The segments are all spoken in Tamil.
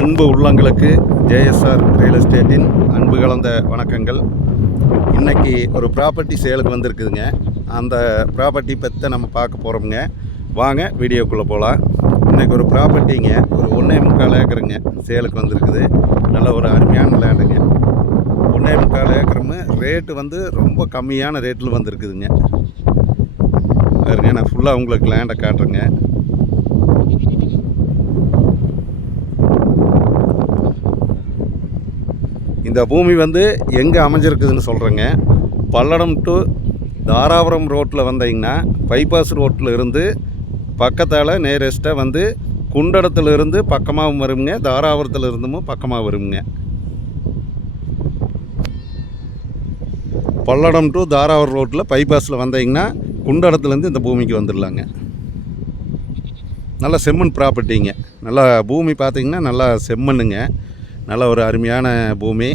அன்பு உள்ளங்களுக்கு ஜேஎஸ்ஆர் ரியல் எஸ்டேட்டின் அன்பு கலந்த வணக்கங்கள். இன்றைக்கி ஒரு ப்ராப்பர்ட்டி சேலுக்கு வந்திருக்குதுங்க. அந்த ப்ராப்பர்ட்டி பற்றி நம்ம பார்க்க போகிறோமுங்க. வாங்க வீடியோக்குள்ளே போகலாம். இன்றைக்கி ஒரு ப்ராப்பர்ட்டிங்க, ஒரு 1.25 ஏக்கருங்க சேலுக்கு வந்திருக்குது. நல்ல ஒரு அருமையான லேண்டுங்க. 1.25 ஏக்கரும் ரேட்டு வந்து ரொம்ப கம்மியான ரேட்டில் வந்திருக்குதுங்க. பாருங்க, நான் ஃபுல்லாக உங்களுக்கு லேண்டை காட்டுறேங்க. இந்த பூமி வந்து எங்கே அமைஞ்சிருக்குதுன்னு சொல்கிறேங்க. பல்லடம் டு தாராபுரம் ரோட்டில் வந்தீங்கன்னா பைபாஸ் ரோட்டில் இருந்து பக்கத்தால் நேரஸ்ட்டாக வந்து குண்டடத்தில் இருந்து பக்கமாகவும் வருங்க, தாராபுரத்தில் இருந்தும் பக்கமாக வருங்க. பல்லடம் டு தாராபுரம் ரோட்டில் பைபாஸில் வந்தீங்கன்னா குண்டடத்துலேருந்து இந்த பூமிக்கு வந்துடலாங்க. நல்லா செம்மண் ப்ராப்பர்ட்டிங்க. நல்லா பூமி பார்த்திங்கன்னா நல்லா செம்மண்ணுங்க. நல்ல ஒரு அருமையான பூமி.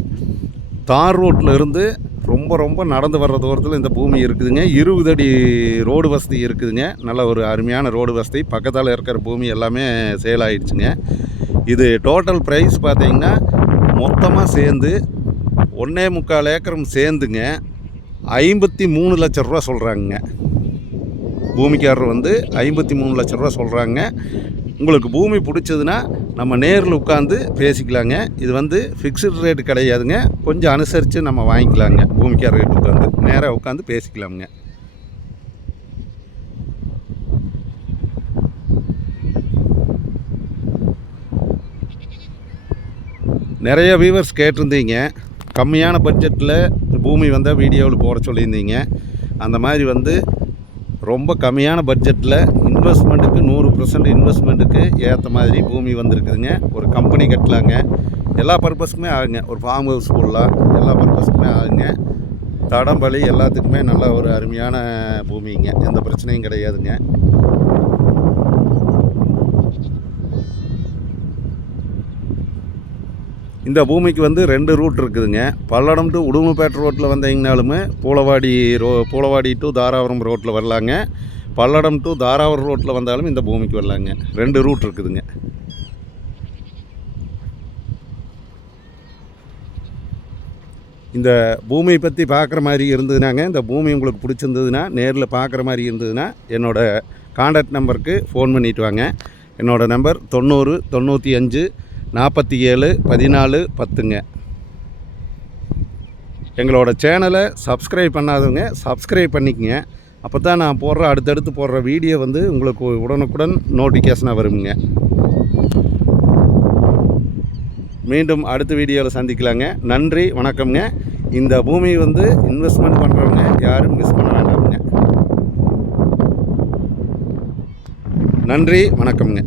தார் ரோட்டில் இருந்து ரொம்ப நடந்து வர்ற தூரத்தில் இந்த பூமி இருக்குதுங்க. 20 அடி ரோடு வசதி இருக்குதுங்க. நல்ல ஒரு அருமையான ரோடு வசதி. பக்கத்தால் இருக்கிற பூமி எல்லாமே சேல் ஆகிடுச்சுங்க. இது டோட்டல் ப்ரைஸ் பார்த்திங்கன்னா மொத்தமாக சேர்ந்து 1.25 ஏக்கரும் சேர்ந்துங்க 53 லட்ச ரூபா சொல்கிறாங்க. பூமிக்காரர் வந்து 53 லட்ச ரூபா சொல்கிறாங்க. உங்களுக்கு பூமி பிடிச்சதுன்னா நம்ம நேரில் உட்காந்து பேசிக்கலாங்க. இது வந்து ஃபிக்ஸ்டு ரேட்டு கிடையாதுங்க. கொஞ்சம் அனுசரித்து நம்ம வாங்கிக்கலாங்க. பூமிக்கார ரேட்டு உட்காந்து நேராக உட்காந்து பேசிக்கலாமுங்க. நிறைய வியூவர்ஸ் கேட்டிருந்தீங்க, கம்மியான பட்ஜெட்டில் பூமி வந்தால் வீடியோவில் போட சொல்லியிருந்தீங்க. அந்த மாதிரி வந்து ரொம்ப கம்மியான பட்ஜெட்டில் இன்வெஸ்ட்மெண்ட்டுக்கு 100% இன்வெஸ்ட்மெண்ட்டுக்கு ஏற்ற மாதிரி பூமி வந்திருக்குதுங்க. ஒரு கம்பெனி கட்டலாங்க. எல்லா பர்பஸ்க்குமே ஆகுங்க. ஒரு ஃபார்ம் ஹவுஸ் போடலாம். எல்லா பர்பஸ்க்குமே ஆகுங்க. தடம் பலி எல்லாத்துக்குமே நல்ல ஒரு அருமையான பூமிங்க. எந்த பிரச்சனையும் கிடையாதுங்க. இந்த பூமிக்கு வந்து 2 ரூட் இருக்குதுங்க. பல்லடம் டு உடுமப்பேட்டை ரோட்டில் வந்தீங்கனாலுமே பூலவாடி டு தாராபுரம் ரோட்டில் வரலாங்க. பல்லடம் டு தாராபுரம் ரோட்டில் வந்தாலும் இந்த பூமிக்கு வரலாங்க. 2 ரூட் இருக்குதுங்க. இந்த பூமியை பற்றி பார்க்குற மாதிரி இருந்ததுனாங்க, இந்த பூமி உங்களுக்கு பிடிச்சிருந்ததுன்னா, நேரில் பார்க்குற மாதிரி இருந்ததுன்னா என்னோடய கான்டாக்ட் நம்பருக்கு ஃபோன் பண்ணிவிட்டு வாங்க. என்னோடய நம்பர் 90 95 47 14 10ங்க. எங்களோட சேனலை சப்ஸ்கிரைப் பண்ணாதவங்க சப்ஸ்கிரைப் பண்ணிக்கங்க. அப்போ தான் நான் அடுத்தடுத்து போடுற வீடியோ வந்து உங்களுக்கு உடனுக்குடன் நோட்டிஃபிகேஷனாக வருங்க. மீண்டும் அடுத்த வீடியோவில் சந்திக்கலாங்க. நன்றி, வணக்கம்ங்க. இந்த பூமி வந்து இன்வெஸ்ட்மெண்ட் பண்ணுறவங்க யாரும் மிஸ் பண்ண வேண்டாமுங்க. நன்றி, வணக்கம்ங்க.